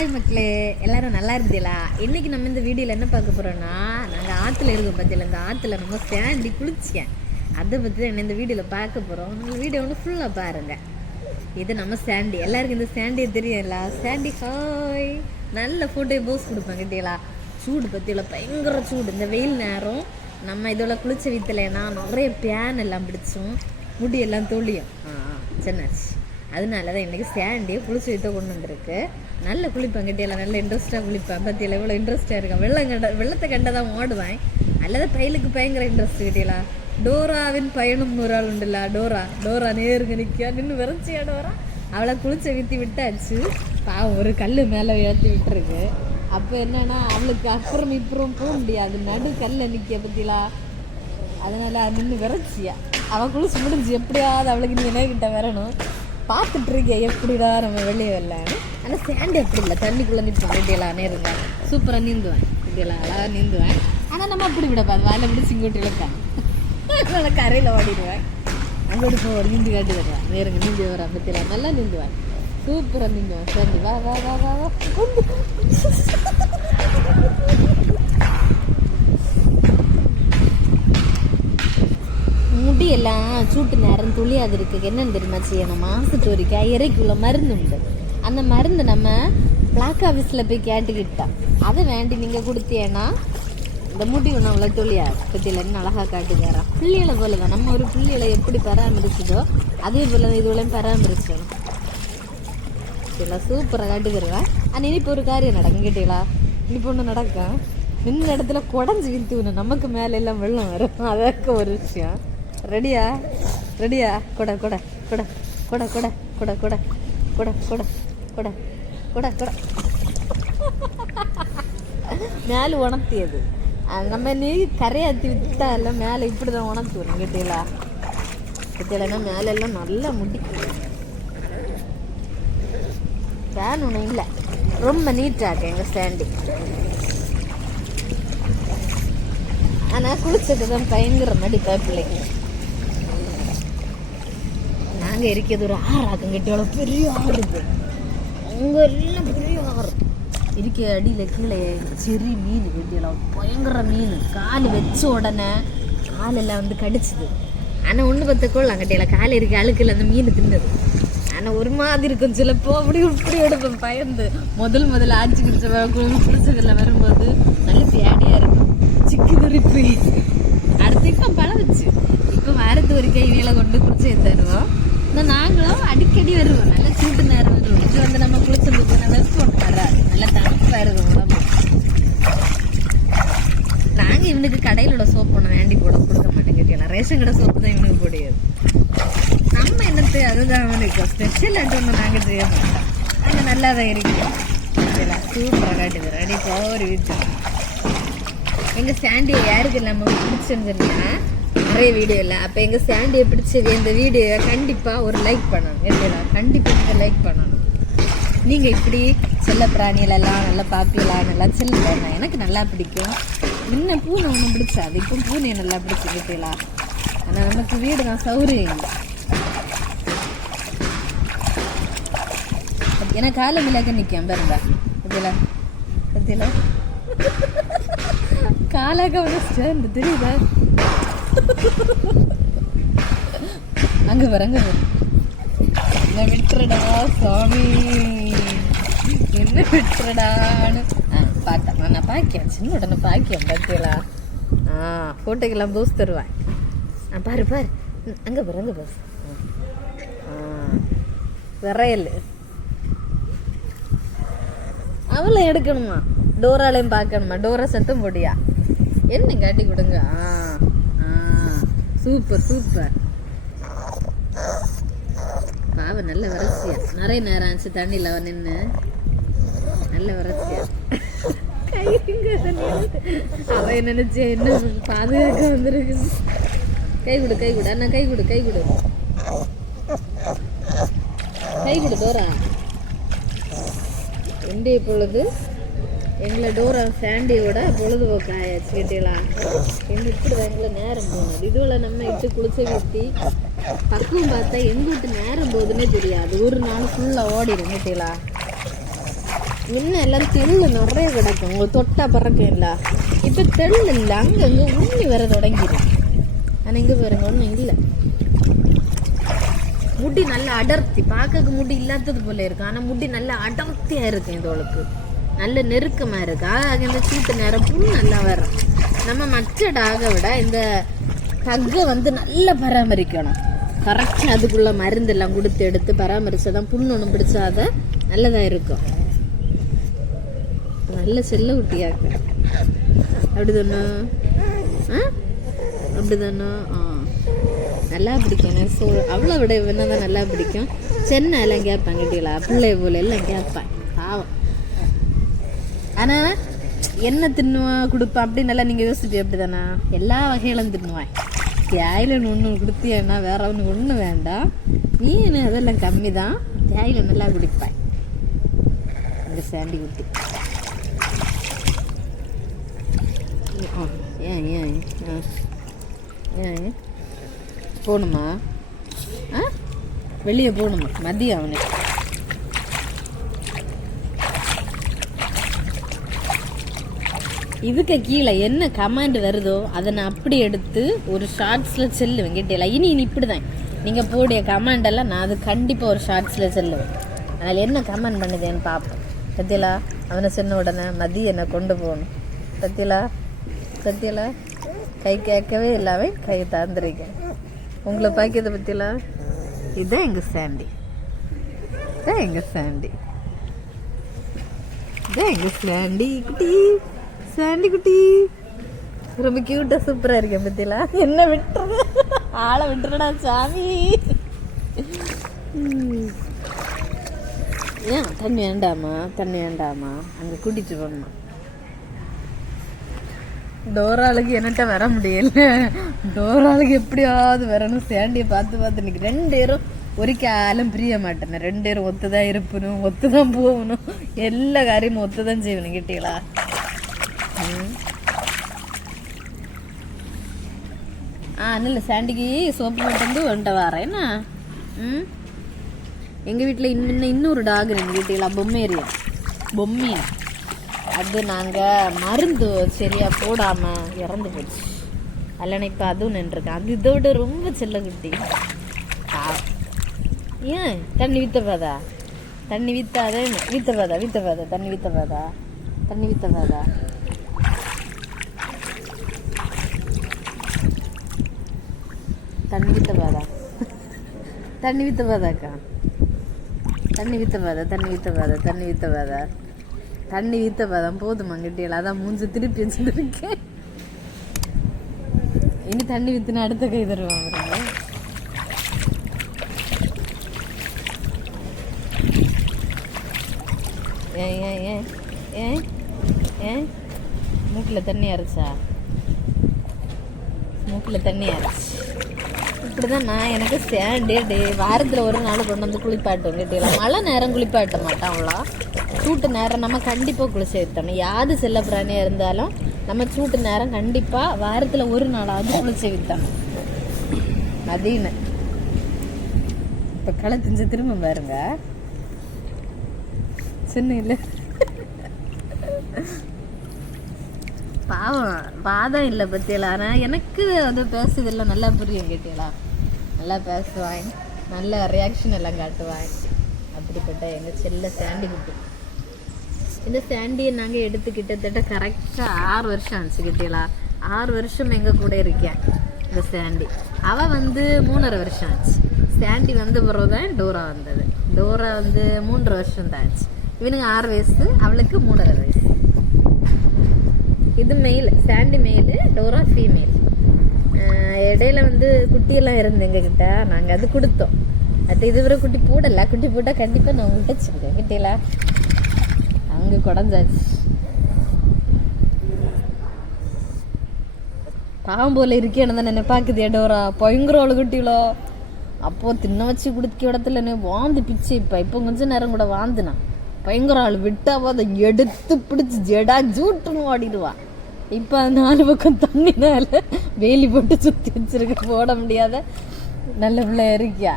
Hi மக்களே. எல்லாரும் நல்லா இருந்தீங்களா? இன்னைக்கு நம்ம இந்த வீடியோவில் என்ன பார்க்க போறோம்னா நாங்கள் ஆற்றுல இருக்கோம் பார்த்தீங்களா இந்த ஆற்றுல நம்ம சேண்டி குளிச்சேன் அதை பற்றி தான் இந்த வீடியோவில் பார்க்க போகிறோம் இந்த வீடியோ வந்து ஃபுல்லாக பாருங்க. இது நம்ம சாண்டி எல்லாருக்கும் இந்த சாண்டியை தெரியும்ல? சாண்டி ஹாய் நல்ல ஃபோட்டோ போஸ் கொடுப்பாங்க கேட்டீங்களா? சூடு பற்றியில பயங்கர சூடு. இந்த வெயில் நேரம் நம்ம இதோட குளிச்ச வீட்டிலனா நிறைய பேன் எல்லாம் பிடிச்சோம் முடி எல்லாம் தொழியும் ஆ ஆ, சின்னாச்சு அதனால தான் இன்றைக்கி சாண்டியை குளிச்சு வைத்த கொண்டு வந்திருக்கு. நல்ல குளிப்பேன் கட்டியெல்லாம் நல்ல இன்ட்ரெஸ்ட்டாக குளிப்பேன். பற்றியில் இவ்வளோ இன்ட்ரெஸ்ட்டாக இருக்கேன். வெள்ளம் கண்ட வெள்ளத்தை கண்டதான் ஓடுவேன். அல்லது பயிலுக்கு பயங்கர இன்ட்ரெஸ்ட் கட்டியலா? டோராவின் பயணம் ஒரு ஆள் உண்டுல்ல டோரா டோரா நேருக்கு நிற்கியா நின்று விரைச்சியா டோரா? அவளை குளிச்ச வித்தி விட்டாச்சு. பாவம் ஒரு கல் மேலே ஏற்றி விட்டுருக்கு. அப்போ என்னன்னா அவளுக்கு அப்புறம் இப்புறம் போக முடியாது. நடு கல்ல நிற்க பற்றிலா அதனால நின்று விரைச்சியா. அவள் குளிச்சு முடிஞ்சு எப்படியாவது அவளுக்கு நீ கிட்ட வரணும். பார்த்துட்டு இருக்கேன் எப்படிடா நம்ம வெளியே வரலான்னு ஆனால் சேண்டு அப்படி இல்லை? தண்ணிக்குள்ளே நிற்போம் இப்படியெல்லாம் நேருங்க சூப்பராக நீந்துவேன். இப்படியெல்லாம் அழகாக நீந்துவேன். ஆனால் நம்ம அப்படி விடப்பாது வாயில் பிடிச்சி சிங்கோட்டி இழுப்பேன் நல்லா கரையில் ஓடிடுவேன். அங்கோட்டு போய் நீந்து காட்டி வருவேன். நேருங்க நீந்தி வர பற்றியெல்லாம் நல்லா நீந்துவேன். சூப்பராக நீந்துவேன். சேர்ந்து வா வா வா வா வா. முடியெல்லாம் சூட்டு நேரம் துளியாது இருக்கு என்னன்னு தெரியுமா செய்யணும் மாசத்து வரைக்கும் இறைக்குள்ள மருந்து உண்டு. அந்த மருந்து நம்ம பிளாக் ஆஃபீஸில் போய் கேட்டுக்கிட்டோம் அதை வேண்டி நீங்கள் கொடுத்தீங்கன்னா இந்த முடி ஒன்றும் அவ்வளோ துளியாது பற்றியில் என்ன அழகாக காட்டுக்காரா பிள்ளைகளை போல தான் நம்ம ஒரு பிள்ளைகளை எப்படி பராமரிச்சதோ அதே போல தான் இதுவளையும் பராமரிச்சோம். சரிங்களா சூப்பராக காட்டுக்கிறவன் ஆனால் இனிப்பு ஒரு காரியம் நடக்கும். கேட்டீங்களா? இனிப்பு ஒன்று நடக்கும். நின்ன இடத்துல குடஞ்சி வித்துவணும் நமக்கு மேலே எல்லாம் வெள்ளம் வரும். அதற்கு ஒரு விஷயம். ரெடியா ரெடியா கொட கொட கொட கொட கொட கொட கொட கொட கொட கொட கொட கொட மேலே உணர்த்தியது அது நம்ம நீ கரையாத்தி விட்டால மேலே இப்படி தான் உணர்த்தி வரும் கேட்டீங்களா கேட்டீங்களா மேலே எல்லாம் நல்லா முடி ஃபேன் ஒன்றும் இல்லை ரொம்ப நீட்டாக இருக்கு எங்கள் ஸ்டாண்டு ஆனால் குளிச்சது தான் பயங்கர மடிப்பா பிள்ளைங்க அங்கே இருக்கிறது ஒரு ஆறாக்கம் கட்டியோட பெரிய ஆறு இருக்கு. அங்கே எல்லாம் பெரிய ஆறு. இருக்க அடியில் கீழே சிறி மீன் கட்டியெல்லாம் பயங்கர மீன். கால் வச்ச உடனே காலெல்லாம் வந்து கடிச்சிது. ஆனால் ஒன்று பார்த்துக்கோள் கொள்ளலாம் கால் இருக்க அழுக்கில் அந்த மீன் தின்னது. ஆனால் ஒரு மாதிரி இருக்கும் சிலப்போ. அப்படி இப்படி எடுப்பேன் பயந்து. முதல் முதல்ல ஆட்சி குடிச்ச குடிச்சதில் வரும்போது நல்ல பேடியாக இருக்கும் சிக்கி துரிப்பு அடுத்து இப்போ பழகுச்சு இப்போ வாரத்து ஒரு கைவியில் கொண்டு குளிச்சு தருவோம் இந்த நாங்களும் அடிக்கடி வருவோம் நல்ல சூட்டு நேரம் வருவோம் இது வந்து நம்ம குளிச்சதுக்கு நல்லா வெப்பம் வராது நல்ல தணுப்பாக இருக்கும் உடம்பு நாங்கள் இவனுக்கு கடையில் உள்ள சோப்பு ஒன்று வேண்டி போட கொடுக்க மாட்டேன் மனுஷங்களோட சொத்து தான் இவனுக்கு போடையது நம்ம என்னத்தை அதுதான் அவனுக்கு ஸ்பெஷல் ஒன்று நாங்கள் செய்ய மாட்டோம் நாங்கள் நல்லா தான் இருக்கோம் சூப்பராக காட்டுது ரெடி பவர் வீட்டு. எங்கள் சாண்டியை யாருக்கு நம்ம பிடிச்சிருந்துருந்தா? நிறைய வீடியோ இல்லை. அப்போ எங்கள் சாண்டியை பிடிச்ச இந்த வீடியோவை கண்டிப்பாக ஒரு லைக் பண்ணணும். இல்லையா கண்டிப்பாக நீங்கள் லைக் பண்ணணும். நீங்கள் இப்படி செல்ல பிராணிகளெல்லாம் நல்லா பார்ப்பீங்களா நல்லா செல்ல எனக்கு நல்லா பிடிக்கும். முன்ன பூனை ஒன்றும் பிடிச்சாது இப்போ பூனையை நல்லா பிடிச்சி கேட்டீங்களா? ஆனால் நமக்கு வீடு தான் சௌரியம் இல்லை எனக்கு கால இல்லாக்க நிற்கும் பாருங்க. இதில் இதில் காலாக வந்து இந்த தெரியுதா? அங்க வர அங்க என்ன விட்டுறடா சாமி. என்ன விட்டுறடான்னு பார்த்தேன் நான் பாக்கியம் சின்ன உடனே பாக்கியம் பார்த்தீங்களா? ஆ ஃபோட்டோக்கெல்லாம் பூஸ் தருவேன் பாரு பாரு. அங்கே பாரு அங்கே பாரு. ஆ. விரையல். அவளை எடுக்கணுமா? டோராலையும் பார்க்கணுமா? டோரா சத்தம் போடியா என்ன காட்டி கொடுங்க? ஆ ஆ. Super super. பாவ நல்ல வறட்சியா. நிறைய நேரம் ஆச்சு தண்ணியில் அவன் நின்று நல்ல வறட்சியா. அவன் நினைச்சு என்ன பாதுகாக்க வந்துருக்கு கை கொடு கை கொடு. அண்ணா கை கொடு கை கொடு. கை கொடு டோரா. இன்றைய பொழுது எங்களை டோரா சாண்டியோட பொழுதுபோக்கு ஆயாச்சு கேட்டீங்களா? எங்க இப்படி எங்களை நேரம் போனது. இதுவில் நம்ம இட்டு குளிச்ச ஊற்றி பக்குவம் பார்த்தா எங்க விட்டு நேரம் போகுதுன்னே தெரியாது. ஒரு நாள் ஃபுல்லாக ஓடிடும் கேட்டீங்களா? இன்னும் எல்லாம் தெள்ளு நிறைய கிடக்கும். உங்களுக்கு தொட்டா பறக்கும் இல்லை? இப்போ தெள்ளு இல்லை அங்கங்கே உண்ணி வர தொடங்கிடும் ஆனா இங்க பாருங்க ஒண்ணும் இல்ல. முடி நல்ல அடர்த்தி. பார்க்க முடி இல்லாதது போல இருக்கும் ஆனா முடி நல்ல அடர்த்தியா இருக்கும் இதோளுக்கு நல்ல நெருக்கமா இருக்கு. ஆக இந்த சூட்டு நேரம் புண் நல்லா வரும் நம்ம மற்ற டாகை விட இந்த பக்கை வந்து நல்லா பராமரிக்கணும். கரெக்டாக அதுக்குள்ள மருந்தெல்லாம் கொடுத்து எடுத்து பராமரிச்சாதான் புண்ணு ஒன்று பிடிச்சாத நல்லதா இருக்கும். நல்ல செல்ல குட்டியாக்க அப்படிதானே? ஆ? அப்படிதானே? ஆ. நல்லா பிடிக்கும். ஸோ அவளை விட இவனை தான் நல்லா பிடிக்கும். சென்னை எல்லாம் கேட்பான் கிட்டீங்களா? பிள்ளை போல எல்லாம் கேட்பான். பாவம். ஆனால் என்ன தின்னுவான் கொடுப்பான் அப்படின்னு நல்லா நீங்கள் யோசிச்சு அப்படிதானா? எல்லா வகையிலும் தின்னுவான். தேயிலன் ஒன்று கொடுத்தியன்னா வேற ஒன்று ஒன்று வேண்டாம். மீன் அதெல்லாம் கம்மி தான் தேயிலை நல்லா குடிப்பான் இந்த சாண்டி குட்டி. ஆ, ஏன் ஏன்? ஆ. போகணுமா? ஆ? வெளியே போகணுமா? மதியம் அவனுக்கு இதுக்கு கீழே என்ன கமாண்ட் வருதோ அதை நான் அப்படி எடுத்து ஒரு ஷார்ட்ஸில் செல்லுவேன் கேட்டீங்களா? இனி இனி இப்படிதான். நீங்கள் போடிய கமாண்ட் எல்லாம் நான் அது கண்டிப்பாக ஒரு ஷார்ட்ஸில் செல்லுவேன். அதில் என்ன கமெண்ட் பண்ணுதேன்னு பார்ப்போம். சத்தியலா அவனை சொன்ன உடனே மதியம் என்னை கொண்டு போகணும். சத்தியலா சத்தியலா கை கேட்கவே இல்லாமல் கை தாந்திரிக்கேன் உங்களை பாக்கியதை பத்தியலா இதுதான் எங்கள் சாண்டி. இதான் எங்கள் சாண்டி. இதான் எங்கள் சாண்டி குட்டி. சாண்டி குட்டி. ரொம்ப கியூட்டா சூப்பரா இருக்கேன் பற்றிலாம் என்ன விட்டுறது ஆளை விட்டுறடா சாமி. ஏன் தண்ணி வேண்டாமா? தண்ணி வேண்டாமா? அங்க கூட்டிட்டு போகணுமா டோராளுக்கு என்னட்ட வர முடியல. டோராளுக்கு எப்படியாவது வரணும். சேண்டியை பார்த்து பார்த்து இன்னைக்கு ரெண்டு பேரும் ஒரு காலம் பிரிய மாட்டேன். ரெண்டு பேரும் ஒத்துதான் இருப்பணும் ஒத்துதான் போகணும். எல்லா காரியமும் ஒத்துதான் செய்யணும் கிட்டீங்களா ஆ இல்லை சாண்டிக்கு சோப்பு மட்டும் வந்து வந்துட்டு வரேன். என்ன? ம். எங்கள் வீட்டில் இன்னும் இன்னொரு டாக் எங்கள் கிட்டீங்களா பொம்மேரியா. பொம்மையா? அது நாங்கள் மருந்து சரியாக போடாமல் இறந்து போச்சு. அல்லனா இப்போ அதுவும் நின்றுருக்கேன் அது இதோட ரொம்ப செல்ல குட்டி. ஏன்? தண்ணி வித்தப்பாதா தண்ணி வித்தாதே வித்தப்பாதா வித்தப்பாதா தண்ணி வித்தப்பாதா தண்ணி வித்தப்பாதா தண்ணி வித்தப்பாதா தண்ணி வித்தப்பாதாக்கா தண்ணி வித்தப்பாதா தண்ணி வித்தப்பாதா தண்ணி வித்தப்பாதா தண்ணி வித்தப்பாதான் போதுமா கிட்டியல அதான் மூஞ்சி திருப்பி வச்சுருக்கேன். இனி தண்ணி வித்துனா அடுத்த கை தருவாங்க பாருங்க. ஏன் ஏன் ஏன் ஏன் ஏன்? மூக்கில் தண்ணி அரைச்சா? மூக்கில் தண்ணி அரைச்சு. இப்படிதான் நான் எனக்கு சேண்டே டே வாரத்தில் ஒரு நாள் கொண்டு வந்து குளிப்பாட்டும் கேட்டீங்களா மழை நேரம் குளிப்பாட்ட மாட்டான் அவ்வளோ சூட்டு நேரம் நம்ம கண்டிப்பாக குளிச்சு வைத்தணும் யாது செல்ல பிராணியாக இருந்தாலும் நம்ம சூட்டு நேரம் கண்டிப்பாக வாரத்தில் ஒரு நாளாவது குளிச்சு வைத்தணும் மதியன்னு இப்போ களை திஞ்ச திரும்ப பாருங்க. சின்ன இல்லை. பாவம் பாதம் இல்லை பத்தியலா? ஆனால் எனக்கு அது பேசுதில்ல நல்லா புரியும் கேட்டியலா? நல்லா பேசுவாங்க நல்ல ரியாக்ஷன் எல்லாம் காட்டுவாங்க அப்படிப்பட்ட எங்கள் செல்ல சாண்டி குட்டி. இந்த சாண்டியை நாங்கள் எடுத்து கிட்டத்தட்ட கரெக்டாக ஆறு வருஷம் ஆச்சு கிட்டியலா? ஆறு வருஷம் எங்கள் கூட இருக்கேன் இந்த சாண்டி. அவள் வந்து மூணரை வருஷம் ஆச்சு. சாண்டி வந்த பிறகு தான் டோரா வந்தது. டோரா வந்து மூன்றரை வருஷம் தான் ஆச்சு. இவனுக்கு ஆறு வயசு அவளுக்கு மூணரை வயசு. இது male Sandy male Dora female இடையில வந்து குட்டியெல்லாம் இருந்து எங்ககிட்ட. நாங்கள் அது கொடுத்தோம். அது இதுவரை குட்டி போடல. குட்டி போட்டால் கண்டிப்பாக நான் உங்கள்கிட்ட சொல்லுவேன் கிட்டியலா அங்கே குடஞ்சாச்சு. பாவம் போல இருக்கேன்னு தான் என்ன பார்க்குது டோரா பயங்கர குட்டிகளோ அப்போ தின்ன வச்சு குடிக்க இடத்துல வாந்து பிச்சு. இப்போ இப்போ கொஞ்ச நேரம் கூட வாந்துனா பயங்கர ஆள். விட்டாவோ அதை எடுத்து பிடிச்சி ஜெடா ஜூட்டுன்னு ஓடிடுவா. இப்போ நாலு பக்கம் தண்ணினால வேலி போட்டு சுற்றி வச்சிருக்க போட முடியாத நல்ல பிள்ளை இருக்கியா?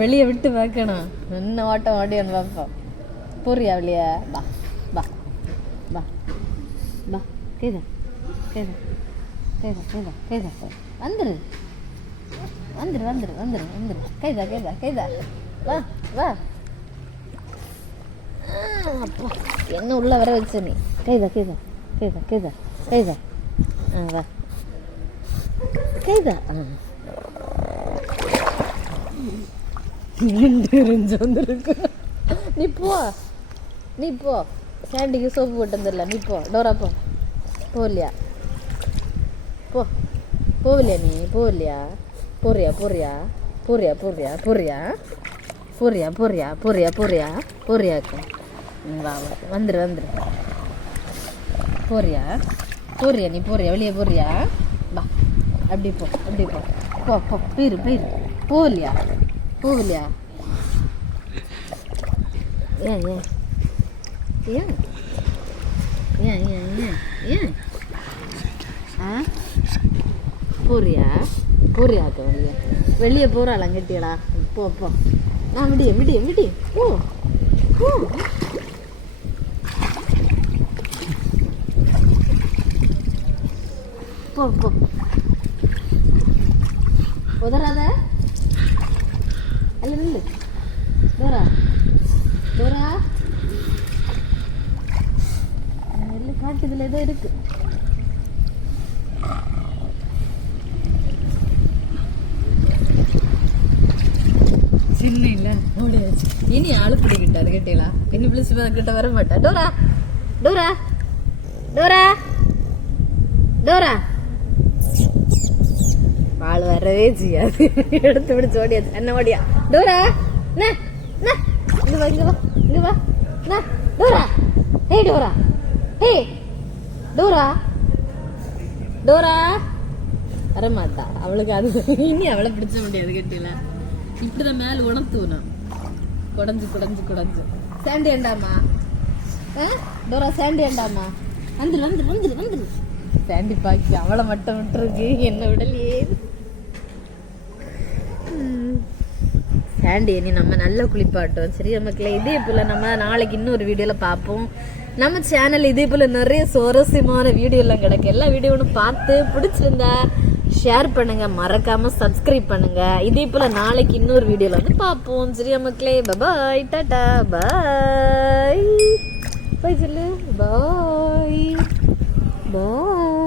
வெளியே விட்டு பார்க்கணும். என்ன ஓட்டம் ஓடியான்னு பார்ப்போம். போறியா வெளியே? வா வா வா கேதா கேதா கேதா கேதா கேதா வந்துரு. வந்துரு வந்துரு வந்துரு வந்துரு. கைதா கைதா கைதா வா வா. ஆ, அப்பா. என்ன உள்ள வர வச்ச நீ? கைதா கைதா கைதா கைதா கைதா ஆ வா கைதா ஆ எரிஞ்சு வந்திருக்கு நீ போ நீ போ சாண்டிக்கு சோப்பு போட்டு வந்துடல நீ போ டோரா போ போகலையா போ போகலையா நீ போகலையா போறியா போறியா போறியா போறியா போறியா போறியா போறியா போறியா போறியா போறியாக்கா ம், வா வா வந்துரு வந்துரு போறியா போறியா? நீ போறியா? வெளியே போறியா? வா. அப்படி போ அப்படி போ. போ போ. போயிரு போயிரு. போகலையா? போகலையா? ஏன் ஏன்? ஏன்? ஏன் ஏன் ஏன்? ஏன்? ஆ? போறியா? போறியாக்க வெளியே? வெளியே போகிறாளாம் கட்டியடா போ போ. நான் விடிய விடிய விடிய ஓ ஓ போ போ. உதறாத. அல்ல நில்லு. தோரா தோரா நெல்லு காட்டுதில் ஏதோ இருக்கு. சின்ன இல்ல ஓடியாச்சு. இனி ஆளு பிடிக்கிட்ட அது கேட்டீங்களா இனி பிளிச்சு கிட்ட வர மாட்டா டோரா. டோரா. டோரா. டோரா. ஆள் வரவே செய்யாது. எடுத்து பிடிச்சு ஓடியாது என்ன ஓடியா? டோரா இங்க வா இங்க வா இங்க வா. Dora. Hey Dora. Hey Dora. Dora. வரமாட்டா அவளுக்கு அது இனி அவளை பிடிச்ச முடியாது கேட்டீங்களா இப்படிதான் மேல உணர்த்துவணும் குடஞ்சு குடஞ்சு குடஞ்சு. சாண்டி ஏண்டாமா டோரா சாண்டி ஏண்டாமா வந்துரு வந்துரு வந்துரு வந்துரு. சாண்டி பாக்கி அவளை மட்டும் விட்டுருக்கு. என்ன விடலையே. சாண்டி இனி நம்ம நல்ல குளிப்பாட்டோம் சரி மக்களே இதே போல நம்ம நாளைக்கு இன்னொரு வீடியோல பார்ப்போம். நம்ம சேனல் இதே போல நிறைய சுவாரஸ்யமான வீடியோ எல்லாம் கிடக்கு. எல்லா வீடியோவும் பார்த்து பிடிச்சிருந்தா ஷேர் பண்ணுங்க. மறக்காம சப்ஸ்கிரைப் பண்ணுங்க. இதே போல நாளைக்கு இன்னொரு வீடியோல வந்து பார்ப்போம். சரியா மக்களே பபாய் டாடா பாய் பாய் சொல்லு பாய் பாய்